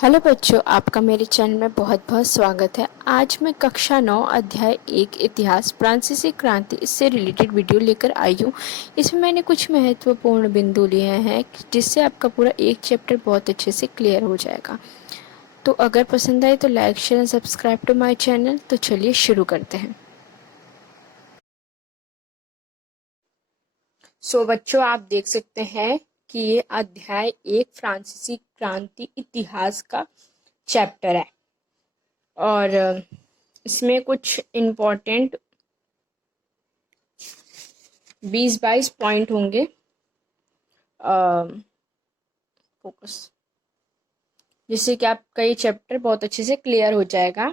Hello बच्चों, आपका मेरे चैनल में बहुत बहुत स्वागत है। आज मैं कक्षा 9 अध्याय 1 इतिहास फ्रांसीसी क्रांति इससे रिलेटेड वीडियो लेकर आई हूँ। इसमें मैंने कुछ महत्वपूर्ण बिंदु लिए हैं जिससे आपका पूरा एक चैप्टर बहुत अच्छे से क्लियर हो जाएगा। तो अगर पसंद आए तो like share subscribe to my channel. तो चलिए शुरू करते हैं। बच्चों, आप देख सकते हैं कि ये अध्याय 1 फ्रांसीसी क्रांति इतिहास का चैप्टर है और इसमें कुछ इम्पोर्टेंट 20-22 पॉइंट होंगे। फोकस जिससे कि आपका ये चैप्टर बहुत अच्छे से क्लियर हो जाएगा।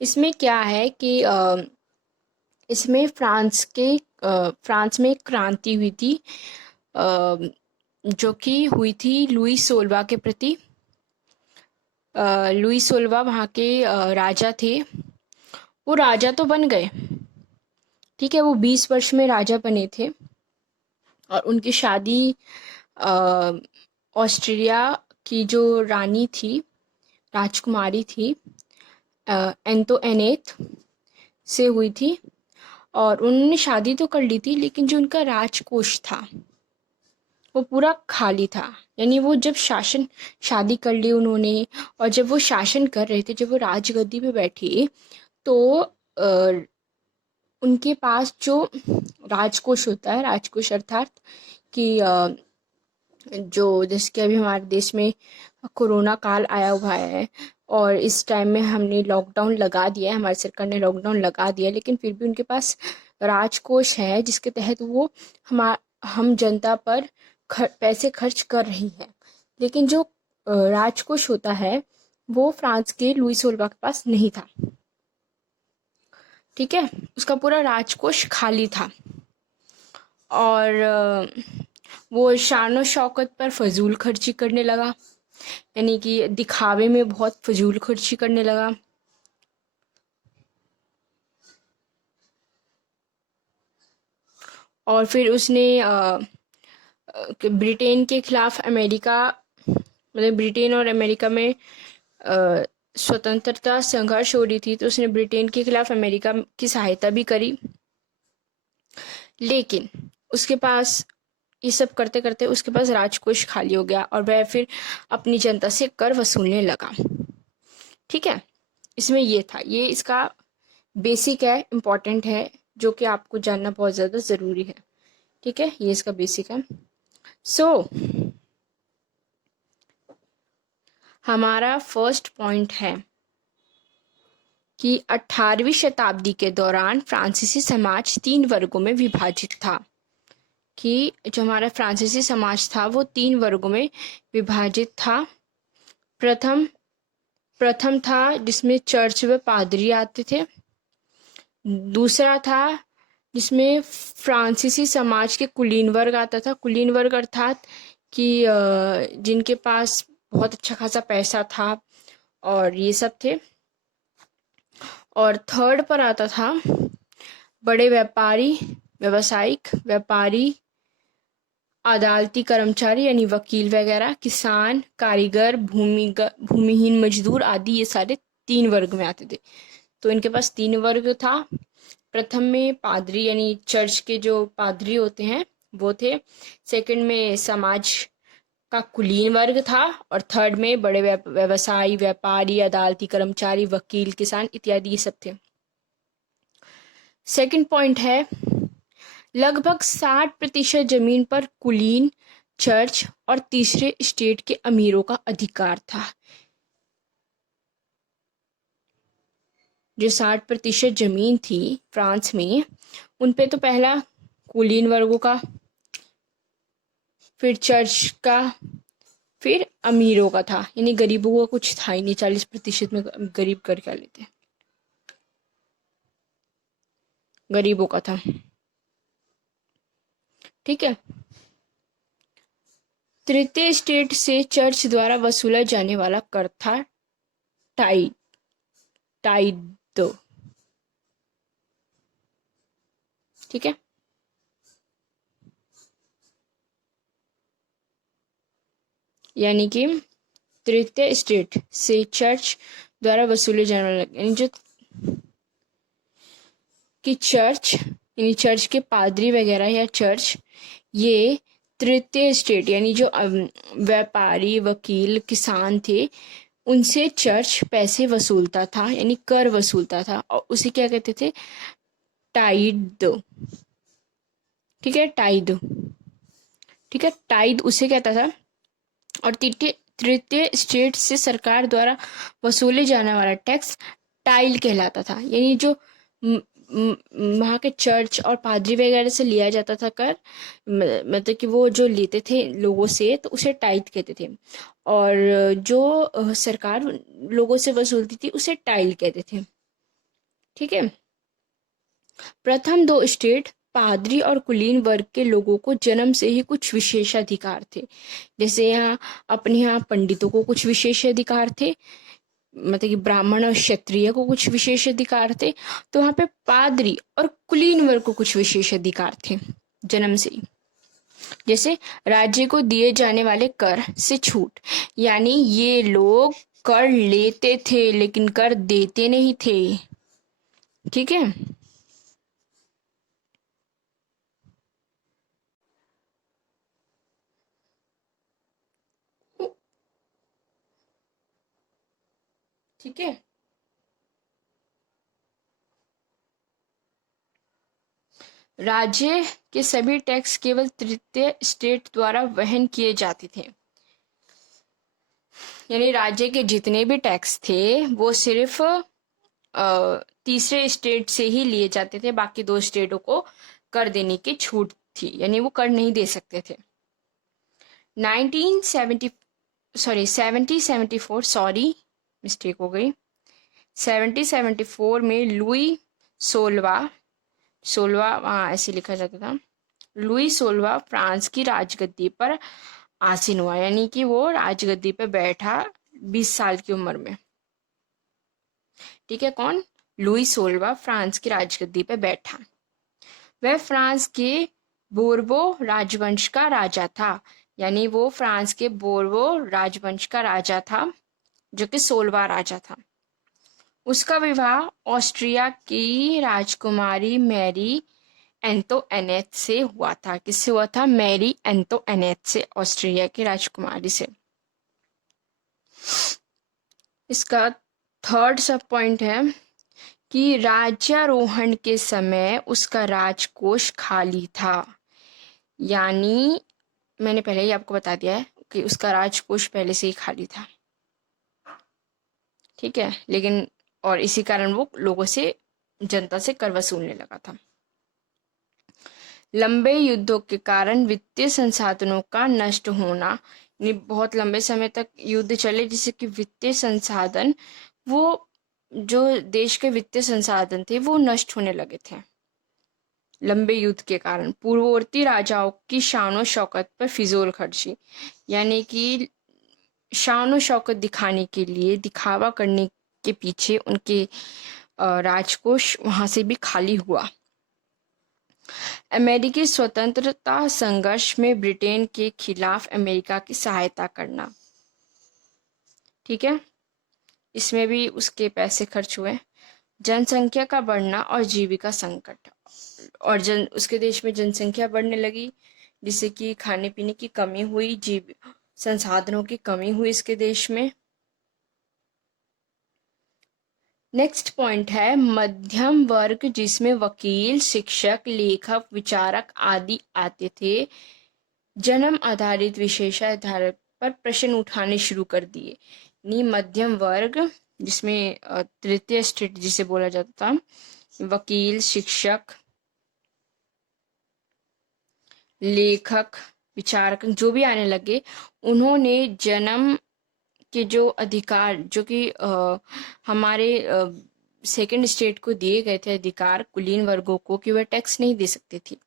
इसमें क्या है कि इसमें फ्रांस में एक क्रांति हुई थी जो कि हुई थी लुई सोलवा के प्रति। लुई सोलवा वहाँ के राजा थे। वो राजा तो बन गए, ठीक है, वो 20 वर्ष में राजा बने थे और उनकी शादी ऑस्ट्रेलिया की जो रानी थी, राजकुमारी थी, एंटोनेट से हुई थी। और उन्होंने शादी तो कर ली थी, लेकिन जो उनका राजकोष था वो पूरा खाली था। यानी वो जब शादी कर ली उन्होंने, और जब वो शासन कर रहे थे, जब वो राजगद्दी पे बैठी, तो उनके पास जो राजकोष होता है, राजकोष अर्थात कि जो जैसे कि अभी हमारे देश में कोरोना काल आया हुआ है और इस टाइम में हमने लॉकडाउन लगा दिया है, हमारी सरकार ने लॉकडाउन लगा दिया है, लेकिन फिर भी उनके पास राजकोष है जिसके तहत वो हम जनता पर पैसे खर्च कर रही है। लेकिन जो राजकोष होता है वो फ्रांस के लुई सोलवा के पास नहीं था, ठीक है, उसका पूरा राजकोष खाली था। और वो शान शौकत पर फजूल खर्ची करने लगा, यानी कि दिखावे में बहुत फजूल खर्ची करने लगा। और फिर उसने ब्रिटेन के खिलाफ मतलब ब्रिटेन और अमेरिका में स्वतंत्रता संघर्ष हो रही थी, तो उसने ब्रिटेन के खिलाफ अमेरिका की सहायता भी करी। लेकिन उसके पास ये सब करते करते उसके पास राजकोष खाली हो गया और वह फिर अपनी जनता से कर वसूलने लगा, ठीक है। इसमें ये था, ये इसका बेसिक है, इम्पॉर्टेंट है, जो कि आपको जानना बहुत ज़्यादा ज़रूरी है, ठीक है। ये इसका बेसिक है। हमारा फर्स्ट पॉइंट है कि 18वीं शताब्दी के दौरान फ्रांसीसी समाज 3 वर्गों में विभाजित था। कि जो हमारा फ्रांसीसी समाज था वो 3 वर्गों में विभाजित था। प्रथम था जिसमें चर्च व पादरी आते थे। दूसरा था जिसमें फ्रांसीसी समाज के कुलीन वर्ग आता था। कुलीन वर्ग अर्थात कि जिनके पास बहुत अच्छा खासा पैसा था और ये सब थे। और थर्ड पर आता था बड़े व्यापारी, व्यावसायिक व्यापारी, अदालती कर्मचारी यानी वकील वगैरह, किसान, कारीगर, भूमिहीन मजदूर आदि, ये सारे 3 वर्ग में आते थे। तो इनके पास 3 वर्ग था। प्रथम में पादरी यानी चर्च के जो पादरी होते हैं वो थे। सेकंड में समाज का कुलीन वर्ग था और थर्ड में बड़े व्यवसायी, व्यापारी, अदालती कर्मचारी, वकील, किसान इत्यादि ये सब थे। सेकंड पॉइंट है लगभग 60% जमीन पर कुलीन, चर्च और तीसरे स्टेट के अमीरों का अधिकार था। जो 60% जमीन थी फ्रांस में, उन पे तो पहला कुलीन वर्गों का, फिर चर्च का, फिर अमीरों का था। यानी गरीबों का कुछ था ही नहीं। 40% में गरीब कर क्या लेते, गरीबों का था, ठीक है। तृतीय स्टेट से चर्च द्वारा वसूला जाने वाला कर था टाइड, ठीक है। यानी कि तृतीय स्टेट से चर्च द्वारा वसूले जाने वाले, यानी जो कि चर्च, यानी चर्च के पादरी वगैरह या चर्च, ये तृतीय स्टेट यानी जो व्यापारी, वकील, किसान थे, उनसे चर्च पैसे वसूलता था, यानी कर वसूलता था, और उसे क्या कहते थे? टाइड। ठीक है, टाइड। ठीक है, टाइड उसे कहता था। और तृतीय स्टेट से सरकार द्वारा वसूले जाने वाला टैक्स टाइल कहलाता था, यानी जो वहाँ के चर्च और पादरी वगैरह से लिया जाता था कर, मतलब कि वो जो लेते थे लोगों से, तो उसे टाइल कहते थे। और जो सरकार लोगों से वसूलती थी उसे टाइल कहते थे। ठीक है। प्रथम दो स्टेट पादरी और कुलीन वर्ग के लोगों को जन्म से ही कुछ विशेषाधिकार थे। जैसे यहाँ अपने यहाँ पंडितों को कुछ विशेष अधिकार थे, मतलब कि ब्राह्मण और क्षत्रिय को कुछ विशेष अधिकार थे, तो वहाँ पे पादरी और कुलीन वर्ग को कुछ विशेष अधिकार थे जन्म से ही। जैसे राज्य को दिए जाने वाले कर से छूट, यानी ये लोग कर लेते थे लेकिन कर देते नहीं थे। ठीक है। ठीक है। राज्य के सभी टैक्स केवल तृतीय स्टेट द्वारा वहन किए जाते थे, यानी राज्य के जितने भी टैक्स थे वो सिर्फ तीसरे स्टेट से ही लिए जाते थे, बाकी दो स्टेटों को कर देने की छूट थी, यानी वो कर नहीं दे सकते थे। 1970 सॉरी 1774 सॉरी मिस्टेक हो गई, 1774 में लुई सोलवा सोलवा हाँ ऐसे लिखा जाता था, लुई सोलवा फ्रांस की राजगद्दी पर आसीन हुआ, यानी कि वो राजगद्दी पे बैठा 20 साल की उम्र में। ठीक है, कौन? लुई सोलवा फ्रांस की राजगद्दी पे बैठा। वह फ्रांस के बोर्बो राजवंश का राजा था, यानी वो फ्रांस के बोर्बो राजवंश का राजा था, जो कि 16वां राजा था। उसका विवाह ऑस्ट्रिया की राजकुमारी मैरी एंटोइनेट से हुआ था। किससे हुआ था? मैरी एंटोइनेट से, ऑस्ट्रिया की राजकुमारी से। इसका थर्ड सब पॉइंट है कि राज्यारोहण के समय उसका राजकोष खाली था, यानी मैंने पहले ही आपको बता दिया है कि उसका राजकोष पहले से ही खाली था। ठीक है, लेकिन और इसी कारण वो लोगों से, जनता से कर वसूलने लगा था। लंबे युद्धों के कारण वित्तीय संसाधनों का नष्ट होना, बहुत लंबे समय तक युद्ध चले जिससे कि वित्तीय संसाधन, वो जो देश के वित्तीय संसाधन थे वो नष्ट होने लगे थे लंबे युद्ध के कारण। पूर्ववर्ती राजाओं की शान शौकत पर फिजूल खर्ची, यानी कि शान शौकत दिखाने के लिए, दिखावा करने के पीछे उनके राजकोष वहां से भी खाली हुआ। अमेरिकी स्वतंत्रता संघर्ष में ब्रिटेन के खिलाफ अमेरिका की सहायता करना। ठीक है, इसमें भी उसके पैसे खर्च हुए। जनसंख्या का बढ़ना और जीविका संकट, और उसके देश में जनसंख्या बढ़ने लगी जिससे कि खाने पीने की कमी हुई, संसाधनों की कमी हुई इसके देश में। नेक्स्ट पॉइंट है मध्यम वर्ग, जिसमें वकील, शिक्षक, लेखक, विचारक आदि आते थे, जन्म आधारित विशेषाधार पर प्रश्न उठाने शुरू कर दिए। मध्यम वर्ग जिसमें तृतीय स्टेट जिसे बोला जाता था, वकील, शिक्षक, लेखक, विचारक जो भी आने लगे, उन्होंने जन्म के जो अधिकार, जो कि हमारे सेकंड स्टेट को दिए गए थे अधिकार, कुलीन वर्गों को, कि वह टैक्स नहीं दे सकती थी,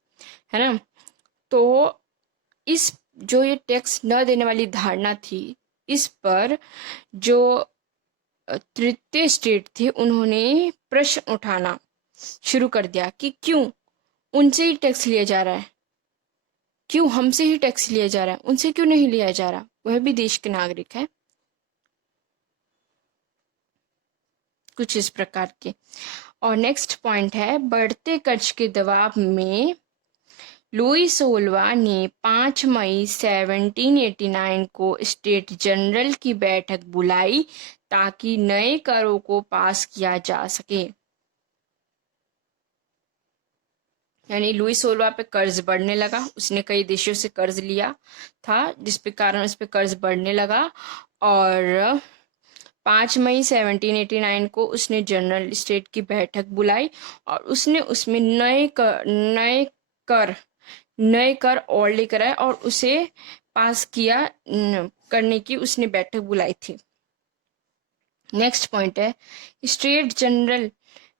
है ना। तो इस जो ये टैक्स न देने वाली धारणा थी, इस पर जो तृतीय स्टेट थे उन्होंने प्रश्न उठाना शुरू कर दिया कि क्यों उनसे ही टैक्स लिया जा रहा है, क्यों हमसे ही टैक्स लिया जा रहा है, उनसे क्यों नहीं लिया जा रहा। वह भी देश के नागरिक है। कुछ इस प्रकार के। और नेक्स्ट पॉइंट है, बढ़ते कर्ज के दबाव में लुई 16वां ने 5 मई 1789 को स्टेट जनरल की बैठक बुलाई ताकि नए करों को पास किया जा सके। यानी लुई 16वां पे कर्ज बढ़ने लगा, उसने कई देशों से कर्ज लिया था जिसके कारण उस पे कर्ज बढ़ने लगा। और 5 मई 1789 को उसने जनरल स्टेट की बैठक बुलाई और उसने उसमें नए कर और लेकर आए और उसे पास किया करने की उसने बैठक बुलाई थी। नेक्स्ट पॉइंट है, स्टेट जनरल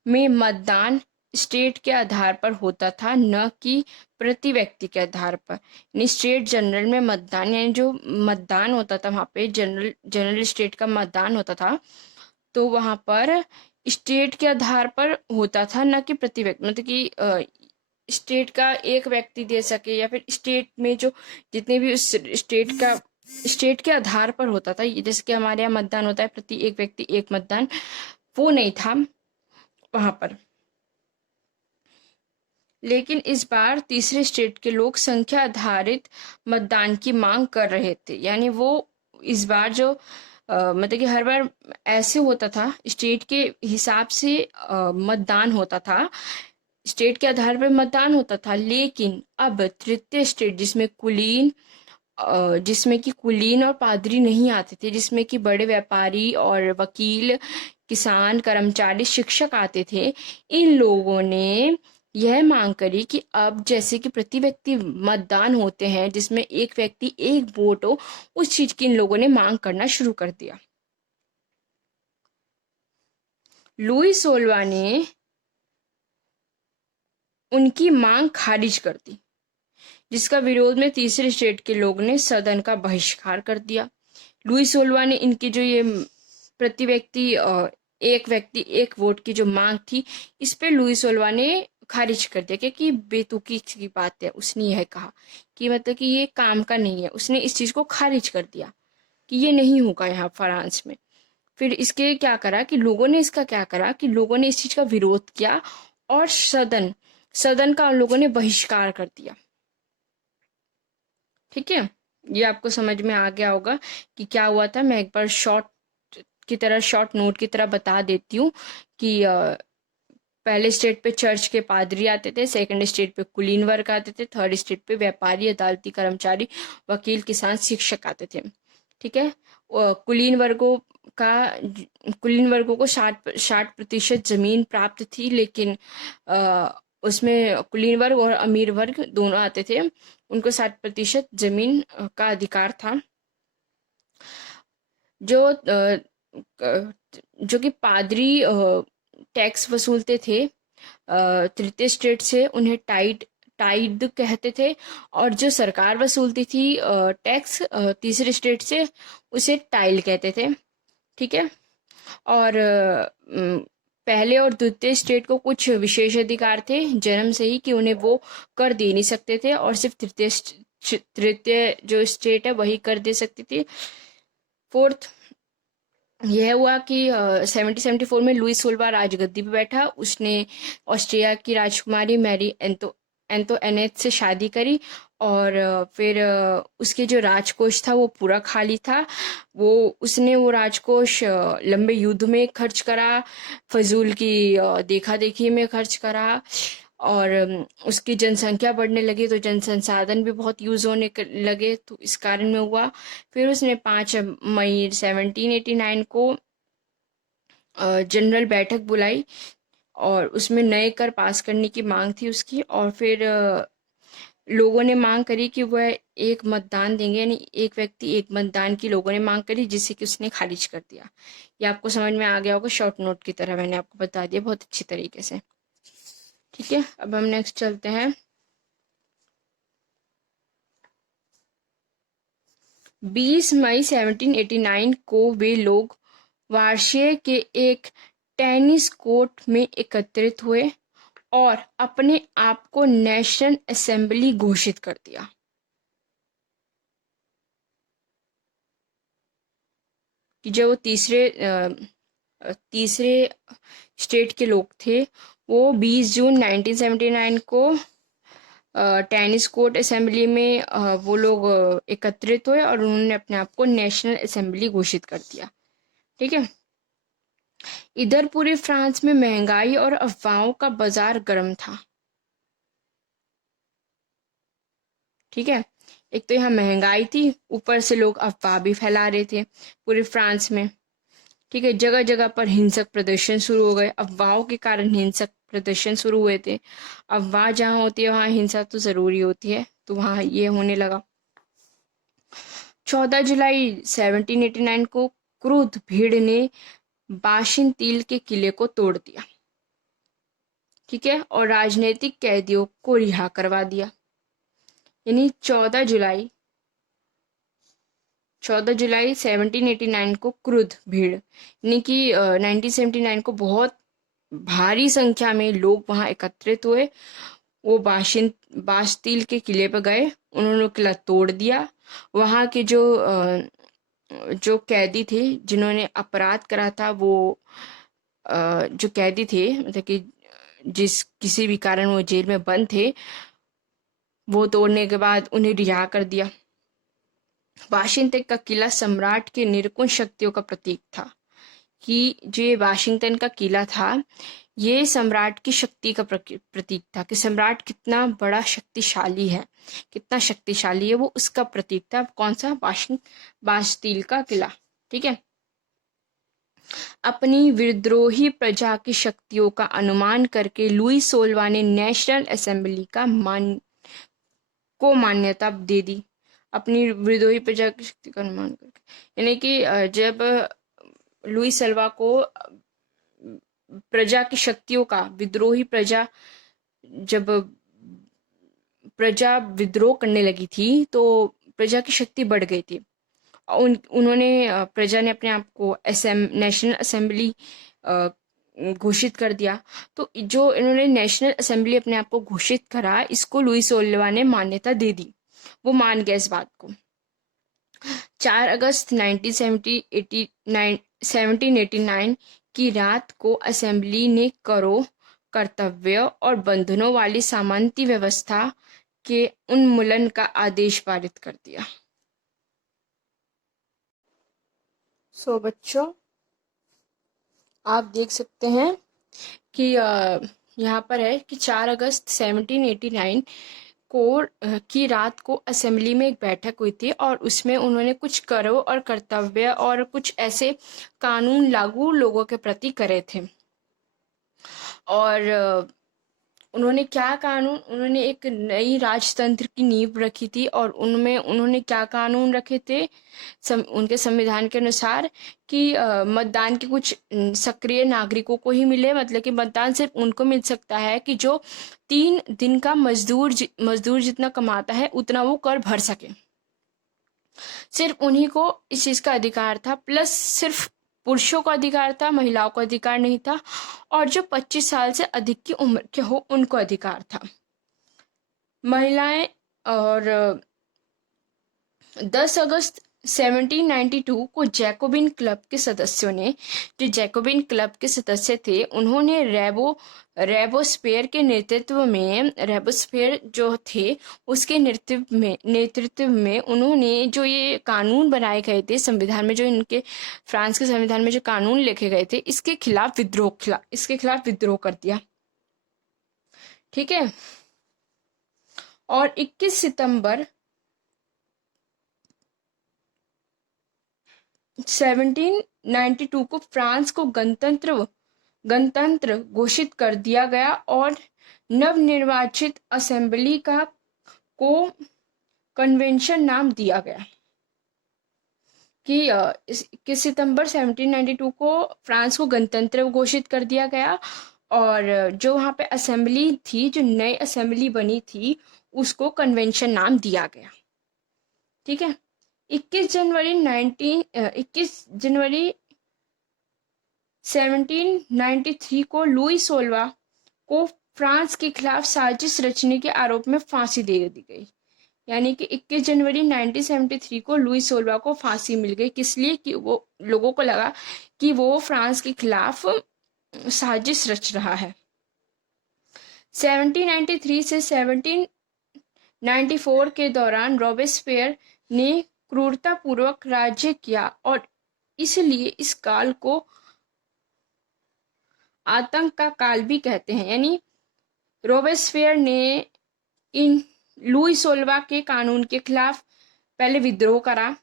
में मतदान स्टेट के आधार पर होता था, न कि प्रति व्यक्ति के आधार पर। यानी स्टेट जनरल में मतदान, यानी जो मतदान होता था वहाँ पे जनरल स्टेट का मतदान होता था, तो वहाँ पर स्टेट के आधार पर होता था, न कि प्रति व्यक्ति। मतलब कि स्टेट का एक व्यक्ति दे सके या फिर स्टेट में जो जितने भी उस स्टेट के आधार पर होता था, जैसे कि हमारे यहाँ मतदान होता है प्रति एक व्यक्ति एक मतदान, वो नहीं था वहां पर। लेकिन इस बार तीसरे स्टेट के लोग संख्या आधारित मतदान की मांग कर रहे थे। यानी वो इस बार जो मतलब कि हर बार ऐसे होता था, स्टेट के हिसाब से मतदान होता था, स्टेट के आधार पर मतदान होता था। लेकिन अब तृतीय स्टेट जिसमें कि कुलीन और पादरी नहीं आते थे, जिसमें कि बड़े व्यापारी और वकील, किसान, कर्मचारी, शिक्षक आते थे, इन लोगों ने यह मांग करी कि अब जैसे कि प्रति व्यक्ति मतदान होते हैं जिसमें एक व्यक्ति एक वोट हो, उस चीज की इन लोगों ने मांग करना शुरू कर दिया। लुई 16वां ने उनकी मांग खारिज कर दी, जिसका विरोध में तीसरे स्टेट के लोग ने सदन का बहिष्कार कर दिया। लुई 16वां ने इनकी जो ये प्रति व्यक्ति एक व्यक्ति एक वोट की जो मांग थी, इस पे लुई 16वां ने खारिज कर दिया क्योंकि बेतुकी की बात है। उसने यह कहा कि मतलब कि ये काम का नहीं है, उसने इस चीज को खारिज कर दिया कि ये नहीं होगा यहाँ फ्रांस में। फिर इसके क्या करा कि लोगों ने इसका क्या करा कि लोगों ने इस चीज का विरोध किया और सदन का उन लोगों ने बहिष्कार कर दिया। ठीक है, ये आपको समझ में आ गया होगा कि क्या हुआ था। मैं एक बार शॉर्ट नोट की तरह बता देती हूँ कि पहले स्टेट पे चर्च के पादरी आते थे, सेकंड स्टेट पे कुलीन वर्ग आते थे, थर्ड स्टेट पे व्यापारी, अदालती कर्मचारी, वकील, किसान, शिक्षक आते थे। ठीक है, कुलीन वर्गों का कुलीन वर्गों को 60% जमीन प्राप्त थी, लेकिन उसमें कुलीन वर्ग और अमीर वर्ग दोनों आते थे, उनको 60% जमीन का अधिकार था। जो कि पादरी टैक्स वसूलते थे तृतीय स्टेट से, उन्हें टाइड कहते थे। और जो सरकार वसूलती थी टैक्स तीसरे स्टेट से, उसे टाइल कहते थे। ठीक है, और पहले और द्वितीय स्टेट को कुछ विशेष अधिकार थे जन्म से ही, कि उन्हें वो कर दे नहीं सकते थे और सिर्फ तृतीय जो स्टेट है वही कर दे सकती थी। फोर्थ यह हुआ कि 1774 में लुई 16वां राजगद्दी पे बैठा। उसने ऑस्ट्रिया की राजकुमारी मैरी एंतोनेट से शादी करी और फिर उसके जो राजकोष था वो पूरा खाली था। उसने वो राजकोष लंबे युद्ध में खर्च करा, फजूल की देखा देखी में खर्च करा, और उसकी जनसंख्या बढ़ने लगी तो जन संसाधन भी बहुत यूज होने लगे, तो इस कारण में हुआ। फिर उसने 5 मई 1789 को जनरल बैठक बुलाई और उसमें नए कर पास करने की मांग थी उसकी। और फिर लोगों ने मांग करी कि वह एक मतदान देंगे, यानी एक व्यक्ति एक मतदान की लोगों ने मांग करी, जिससे कि उसने खारिज कर दिया। ये आपको समझ में आ गया होगा, शॉर्ट नोट की तरह मैंने आपको बता दिया बहुत अच्छी तरीके से। ठीक है, अब हम नेक्स्ट चलते हैं। 20 मई 1789 को वे लोग वार्षे के एक टेनिस कोर्ट में एकत्रित हुए और अपने आप को नेशनल असेंबली घोषित कर दिया। कि जो वो तीसरे स्टेट के लोग थे वो 20 जून 1979 को टेनिस कोर्ट असेंबली में वो लोग एकत्रित हुए और उन्होंने अपने आप को नेशनल असेंबली घोषित कर दिया। ठीक है। इधर पूरे फ्रांस में महंगाई और अफवाहों का बाजार गर्म था। ठीक है। एक तो यहाँ महंगाई थी, ऊपर से लोग अफवाह भी फैला रहे थे पूरे फ्रांस में। ठीक है। जगह जगह पर हिंसक प्रदर्शन शुरू हो गए, अफवाहों के कारण हिंसक प्रदर्शन शुरू हुए थे। अफवाह जहाँ होती है वहाँ हिंसा तो जरूरी होती है, तो वहाँ ये होने लगा। 14 जुलाई 1789 को क्रुद्ध भीड़ ने बाशिंतील के किले को तोड़ दिया। ठीक है। और राजनीतिक कैदियों को रिहा करवा दिया। यानी 14 जुलाई 1789 को क्रुद्ध भीड़, यानी कि 1979 को बहुत भारी संख्या में लोग वहां एकत्रित हुए। वो बास्तील के किले पर गए, उन्होंने किला तोड़ दिया। वहां के जो कैदी थे जिन्होंने अपराध करा था, वो जो कैदी थे, मतलब कि जिस किसी भी कारण वो जेल में बंद थे, वो तोड़ने के बाद उन्हें रिहा कर दिया। वाशिंगटन का किला सम्राट के निरंकुश शक्तियों का प्रतीक था। कि जो ये वाशिंगटन का किला था, ये सम्राट की शक्ति का प्रतीक था कि सम्राट कितना बड़ा शक्तिशाली है, कितना शक्तिशाली है, वो उसका प्रतीक था। कौन सा? बास्तील का किला। ठीक है। अपनी विद्रोही प्रजा की शक्तियों का अनुमान करके लुई 16वां ने नेशनल असेंबली को मान्यता दे दी। अपनी विद्रोही प्रजा की शक्ति का अनुमान करके, यानी कि जब लुई सल्वा को प्रजा की शक्तियों का, विद्रोही प्रजा, जब प्रजा विद्रोह करने लगी थी तो प्रजा की शक्ति बढ़ गई थी। उन्होंने प्रजा ने अपने आप को नेशनल असेंबली घोषित कर दिया। तो जो इन्होंने नेशनल असेंबली अपने आप को घोषित करा, इसको लुई 16वां ने मान्यता दे दी। वो मान गया इस बात को। 4 अगस्त 1789 की रात को असेंबली ने करों, कर्तव्य और बंधनों वाली सामंती व्यवस्था के उन्मूलन का आदेश पारित कर दिया। सो बच्चों, आप देख सकते हैं कि यहाँ पर है कि 4 अगस्त 1789 की रात को असेंबली में एक बैठक हुई थी और उसमें उन्होंने कुछ करों और कर्तव्य और कुछ ऐसे कानून लागू लोगों के प्रति करे थे। और उन्होंने क्या कानून, उन्होंने एक नई राजतंत्र की नींव रखी थी। और उनमें उन्होंने क्या कानून रखे थे उनके संविधान के अनुसार कि मतदान के कुछ सक्रिय नागरिकों को ही मिले, मतलब कि मतदान सिर्फ उनको मिल सकता है कि जो 3 दिन का मजदूर जितना कमाता है उतना वो कर भर सके। सिर्फ उन्हीं को इस चीज का अधिकार था। प्लस सिर्फ पुरुषों का अधिकार था, महिलाओं को अधिकार नहीं था। और जो 25 साल से अधिक की उम्र के हो उनको अधिकार था। महिलाएं और 10 अगस्त 1792 को जैकोबिन क्लब के सदस्यों ने, जो जैकोबिन क्लब के सदस्य थे, उन्होंने रेबोस्पेयर के रेबोस्पेयर जो थे उसके नेतृत्व में उन्होंने जो ये कानून बनाए गए थे संविधान में, जो इनके फ्रांस के संविधान में जो कानून लिखे गए थे, इसके खिलाफ विद्रोह कर दिया। ठीक है। और 21 सितंबर 1792 को फ्रांस को गणतंत्र घोषित कर दिया गया और नवनिर्वाचित असेंबली को कन्वेंशन नाम दिया गया। कि 21 सितंबर 1792 को फ्रांस को गणतंत्र घोषित कर दिया गया और जो वहां पे असेंबली थी, जो नई असेंबली बनी थी, उसको कन्वेंशन नाम दिया गया। ठीक है। 21 जनवरी 1793 को लुई 16 को फ्रांस के खिलाफ साजिश रचने के आरोप में फांसी दे दी गई। यानी कि 21 जनवरी 1973 को लुई सोल्वा को फांसी मिल गई। किस लिए? कि वो लोगों को लगा कि वो फ्रांस के खिलाफ साजिश रच रहा है। 1793 से 1794 के दौरान रॉबेस्पियर ने क्रूरतापूर्वक राज्य किया और इसलिए इस काल को आतंक का काल भी कहते हैं। यानी रॉबेस्पियर ने इन लुई सोल्वा के कानून के खिलाफ पहले विद्रोह करा,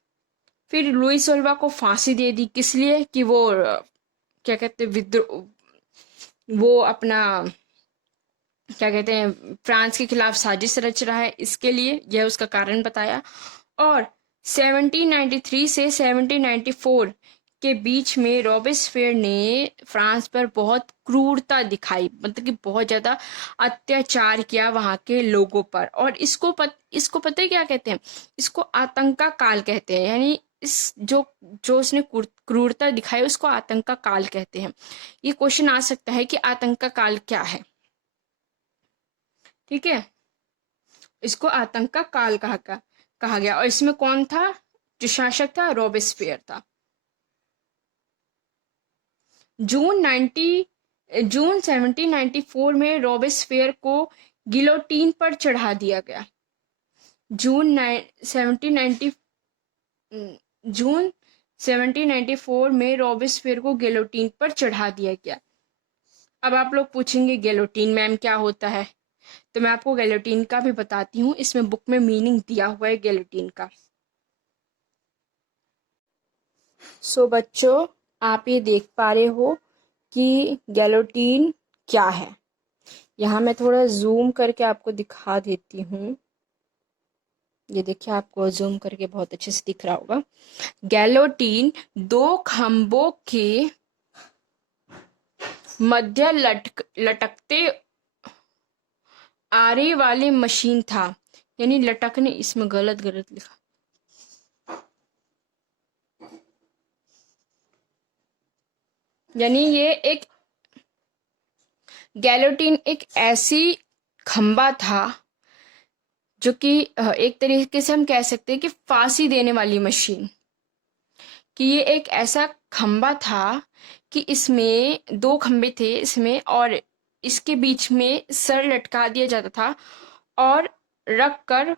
फिर लुई सोल्वा को फांसी दे दी। किस लिए? कि वो क्या कहते हैं, विद्रोह, वो अपना क्या कहते हैं, फ्रांस के खिलाफ साजिश रच रहा है, इसके लिए यह उसका कारण बताया। और 1793 से 1794 के बीच में रॉबेस्पियर ने फ्रांस पर बहुत क्रूरता दिखाई, मतलब कि बहुत ज्यादा अत्याचार किया वहां के लोगों पर। और इसको पता है क्या कहते हैं? इसको आतंक का काल कहते हैं। यानी इस जो जो उसने क्रूरता दिखाई उसको आतंक का काल कहते हैं। ये क्वेश्चन आ सकता है कि आतंक का काल क्या है। ठीक है, इसको आतंक का काल कहा गया। और इसमें कौन था जो शासक था? रॉबेस्पियर था। जून 1794 में रॉबेस्पियर को गिलोटीन पर चढ़ा दिया गया। जून 1790 जून 1794 में रॉबेस्पियर को गिलोटीन पर चढ़ा दिया गया। अब आप लोग पूछेंगे गिलोटीन मैम क्या होता है, तो मैं आपको गिलोटीन का भी बताती हूँ। इसमें बुक में मीनिंग दिया हुआ है गिलोटीन का। सो बच्चों, आप ये देख पा रहे हो कि गिलोटीन क्या है। यहाँ मैं थोड़ा जूम करके आपको दिखा देती हूँ। ये देखिए, आपको जूम करके बहुत अच्छे से दिख रहा होगा। गिलोटीन दो खंभों के मध्य लटकते आरे वाली मशीन था। यानी लटकने, इसमें गलत लिखा। यानी ये एक गिलोटीन एक ऐसी खंबा था जो कि एक तरीके से हम कह सकते हैं कि फांसी देने वाली मशीन। कि ये एक ऐसा खंबा था कि इसमें दो खंबे थे इसमें, और इसके बीच में सर लटका दिया जाता था और रख कर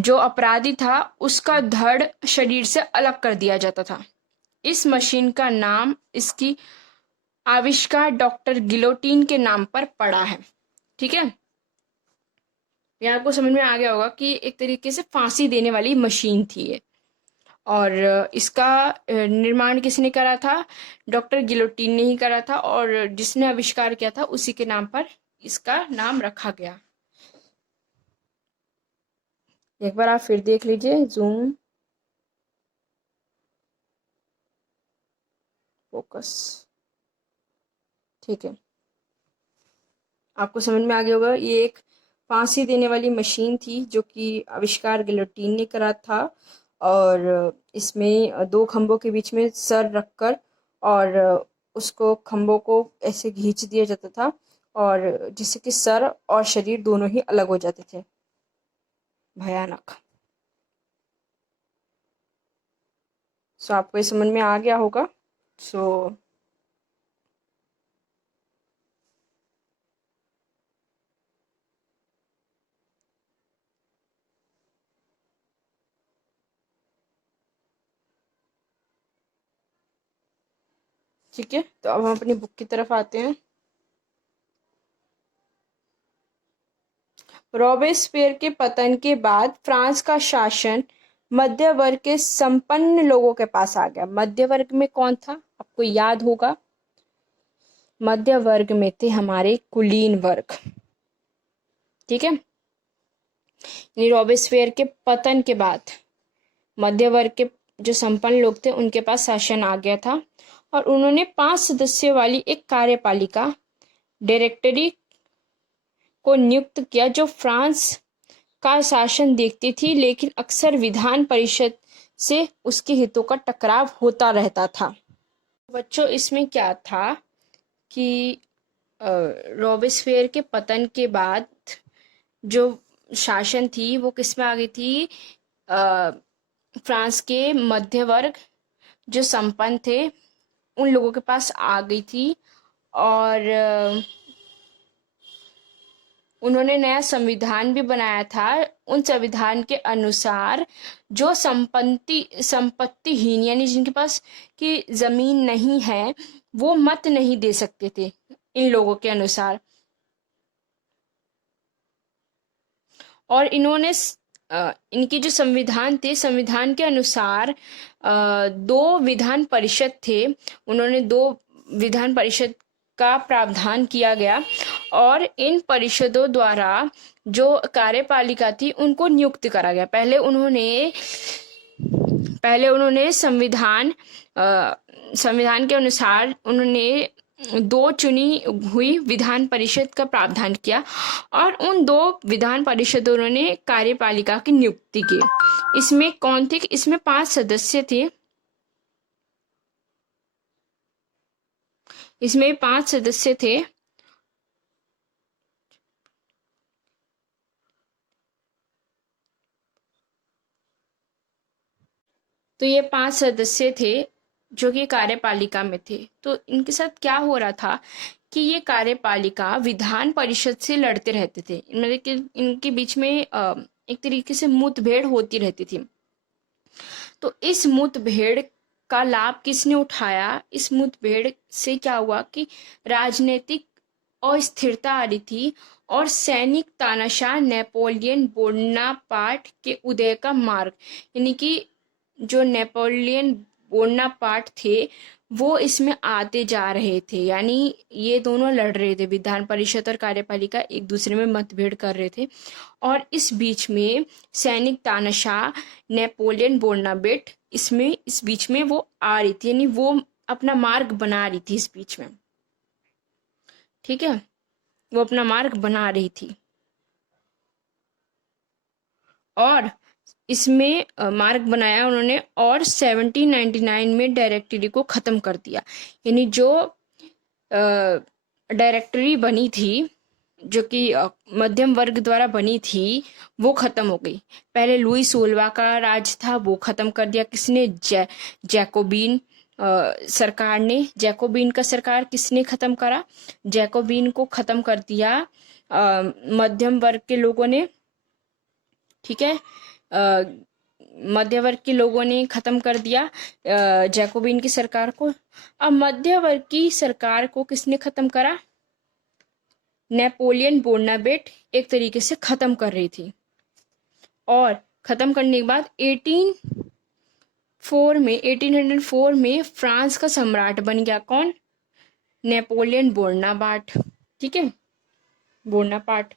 जो अपराधी था उसका धड़ शरीर से अलग कर दिया जाता था। इस मशीन का नाम, इसकी आविष्कार डॉक्टर गिलोटीन के नाम पर पड़ा है। ठीक है, ये आपको समझ में आ गया होगा कि एक तरीके से फांसी देने वाली मशीन थी ये। और इसका निर्माण किसने करा था? डॉक्टर गिलोटीन ने ही करा था, और जिसने आविष्कार किया था उसी के नाम पर इसका नाम रखा गया। एक बार आप फिर देख लीजिए, जूम, फोकस। ठीक है, आपको समझ में आ गया होगा। ये एक फांसी देने वाली मशीन थी जो कि आविष्कार गिलोटीन ने करा था। और इसमें दो खंभों के बीच में सर रखकर और उसको खंभों को ऐसे खींच दिया जाता था, और जिससे कि सर और शरीर दोनों ही अलग हो जाते थे। भयानक। सो आपको ये समझ में आ गया होगा। सो ठीक है, तो अब हम अपनी बुक की तरफ आते हैं। रॉबेस्पियर के पतन के बाद फ्रांस का शासन मध्य वर्ग के संपन्न लोगों के पास आ गया। मध्य वर्ग में कौन था? आपको याद होगा, मध्य वर्ग में थे हमारे कुलीन वर्ग। ठीक है, रॉबेस्पियर के पतन के बाद मध्य वर्ग के जो संपन्न लोग थे उनके पास शासन आ गया था, और उन्होंने 5 सदस्यों वाली एक कार्यपालिका डायरेक्टरी को नियुक्त किया जो फ्रांस का शासन देखती थी, लेकिन अक्सर विधान परिषद से उसके हितों का टकराव होता रहता था। बच्चों, इसमें क्या था कि रॉबेस्पियर के पतन के बाद जो शासन थी वो किस में आ गई थी? फ्रांस के मध्य वर्ग जो संपन्न थे उन लोगों के पास आ गई थी। और उन्होंने नया संविधान भी बनाया था। उन संविधान के अनुसार जो संपत्तिहीन यानी जिनके पास की जमीन नहीं है वो मत नहीं दे सकते थे इन लोगों के अनुसार। और इनकी जो संविधान थे संविधान के अनुसार दो विधान परिषद थे। उन्होंने दो विधान परिषद का प्रावधान किया गया और इन परिषदों द्वारा जो कार्यपालिका थी उनको नियुक्त करा गया। पहले उन्होंने संविधान के अनुसार उन्होंने दो चुनी हुई विधान परिषद का प्रावधान किया और उन दो विधान परिषदों ने कार्यपालिका की नियुक्ति की। इसमें कौन थे? इसमें 5 सदस्य थे। इसमें 5 सदस्य थे। तो ये 5 सदस्य थे जो कि कार्यपालिका में थे। तो इनके साथ क्या हो रहा था कि ये कार्यपालिका विधान परिषद से लड़ते रहते थे। मतलब कि इनके बीच में एक तरीके से मुठभेड़ होती रहती थी। तो इस मुठभेड़ का लाभ किसने उठाया? इस मुठभेड़ से क्या हुआ कि राजनीतिक अस्थिरता आ रही थी और सैनिक तानाशाह नेपोलियन बोनापार्ट के उदय का मार्ग, यानी कि जो नेपोलियन बोनापार्ट थे वो इसमें आते जा रहे थे। यानी ये दोनों लड़ रहे थे, विधान परिषद और कार्यपालिका एक दूसरे में मतभेद कर रहे थे और इस बीच में सैनिक तानाशाह नेपोलियन बोनापार्ट इस बीच में वो आ रही थी, यानी वो अपना मार्ग बना रही थी इस बीच में। ठीक है, वो अपना मार्ग बना रही थी और इसमें मार्ग बनाया उन्होंने और 1799 में डायरेक्टरी को ख़त्म कर दिया। यानी जो डायरेक्टरी बनी थी जो कि मध्यम वर्ग द्वारा बनी थी वो ख़त्म हो गई। पहले लुई 16वां का राज था, वो ख़त्म कर दिया किसने? जैकोबिन सरकार ने। जैकोबिन का सरकार किसने ख़त्म करा? जैकोबिन को ख़त्म कर दिया मध्यम वर्ग के लोगों ने। ठीक है, मध्य वर्ग के लोगों ने खत्म कर दिया जैकोबिन की सरकार को। अब मध्य वर्ग की सरकार को किसने खत्म करा? नेपोलियन बोनापार्ट एक तरीके से खत्म कर रही थी। और खत्म करने के बाद 1804 में फ्रांस का सम्राट बन गया। कौन? Napoleon Bonaparte. ठीक है, बोनापार्ट।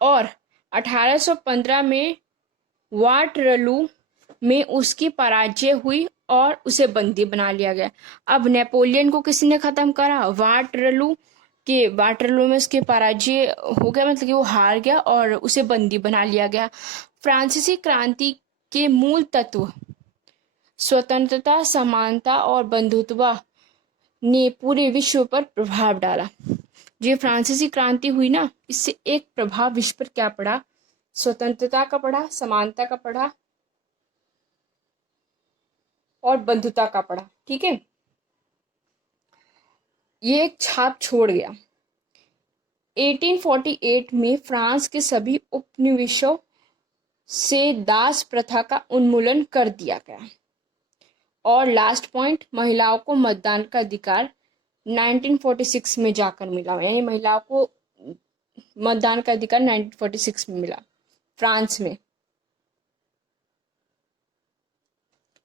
और 1815 में वाटरलू में उसकी पराजय हुई और उसे बंदी बना लिया गया। अब नेपोलियन को किसने खत्म करा? वाटरलू में उसके पराजय हो गया, मतलब कि वो हार गया और उसे बंदी बना लिया गया। फ्रांसीसी क्रांति के मूल तत्व स्वतंत्रता, समानता और बंधुत्व ने पूरे विश्व पर प्रभाव डाला। जो फ्रांसीसी क्रांति हुई ना, इससे एक प्रभाव विश्व पर क्या पड़ा? स्वतंत्रता का पड़ा, समानता का पड़ा और बंधुता का पड़ा। ठीक है, ये एक छाप छोड़ गया। 1848 में फ्रांस के सभी उपनिवेशों से दास प्रथा का उन्मूलन कर दिया गया। और लास्ट पॉइंट, महिलाओं को मतदान का अधिकार 1946 में जाकर मिला। यानी महिलाओं को मतदान का अधिकार 1946 में मिला फ्रांस में।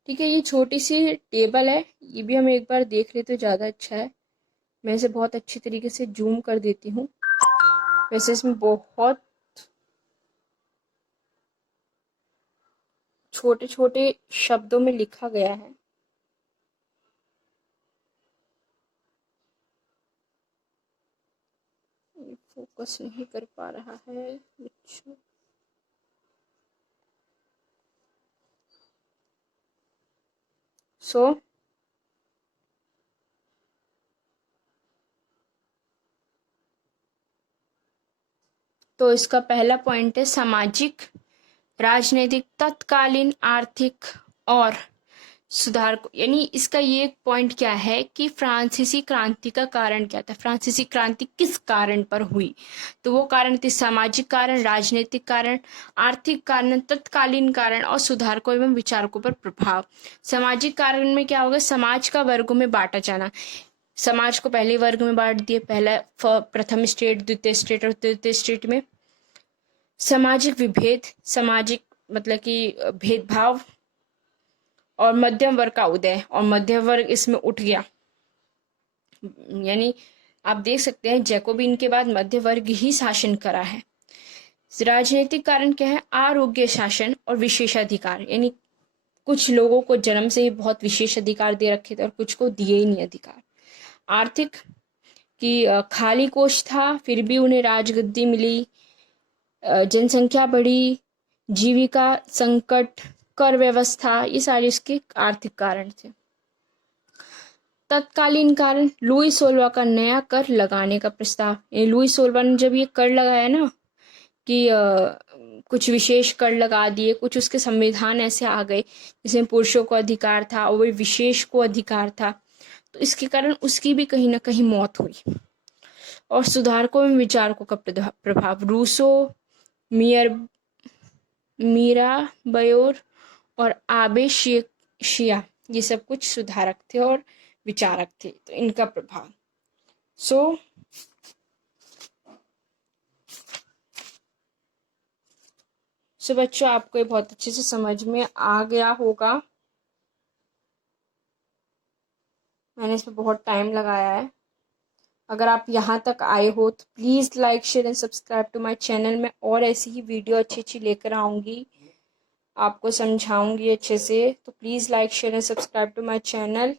ठीक है, ये छोटी सी टेबल है, ये भी हम एक बार देख ले तो ज़्यादा अच्छा है। मैं इसे बहुत अच्छी तरीके से जूम कर देती हूँ। वैसे इसमें बहुत छोटे छोटे शब्दों में लिखा गया है। फोकस नहीं कर पा रहा है। अच्छा, सो तो तो इसका पहला पॉइंट है सामाजिक, राजनीतिक, तत्कालीन, आर्थिक और सुधार को। यानी इसका ये पॉइंट क्या है कि फ्रांसीसी क्रांति का कारण क्या था, फ्रांसीसी क्रांति किस कारण पर हुई। तो वो कारण थे सामाजिक कारण, राजनीतिक कारण, आर्थिक कारण, तत्कालीन कारण और सुधारकों एवं विचारकों पर प्रभाव। सामाजिक कारण में क्या होगा, समाज का वर्गों में बांटा जाना। समाज को पहले वर्ग में बांट दिए, पहला प्रथम स्टेट, द्वितीय स्टेट और तृतीय स्टेट में। सामाजिक विभेद, सामाजिक मतलब कि भेदभाव और मध्यम वर्ग का उदय, और मध्यम वर्ग इसमें उठ गया। यानी आप देख सकते हैं जैकोबिन के बाद मध्य वर्ग ही शासन करा है। राजनीतिक कारण क्या है, आरोग्य शासन और विशेषाधिकार। यानी कुछ लोगों को जन्म से ही बहुत विशेष अधिकार दे रखे थे और कुछ को दिए ही नहीं अधिकार। आर्थिक कि खाली कोष था फिर भी उन्हें राजगद्दी मिली, जनसंख्या बढ़ी, जीविका संकट, कर व्यवस्था, ये सारे इसके आर्थिक कारण थे। तत्कालीन कारण, लुई 16 का नया कर लगाने का प्रस्ताव। लुई 16 ने जब ये कर लगाया ना कि कुछ विशेष कर लगा दिए, कुछ उसके संविधान ऐसे आ गए जिसमें पुरुषों को अधिकार था और विशेष को अधिकार था, तो इसके कारण उसकी भी कहीं ना कहीं मौत हुई। और सुधारकों में विचारकों का प्रभाव, रूसो, मीरा बयोर और आबे शिया, ये सब कुछ सुधारक थे और विचारक थे, तो इनका प्रभाव। सो बच्चों आपको ये बहुत अच्छे से समझ में आ गया होगा। मैंने इसमें बहुत टाइम लगाया है। अगर आप यहाँ तक आए हो तो please like share and subscribe to my channel. मैं और ऐसी ही वीडियो अच्छी अच्छी लेकर आऊँगी, आपको समझाऊंगी अच्छे से। तो please like share and subscribe to my channel.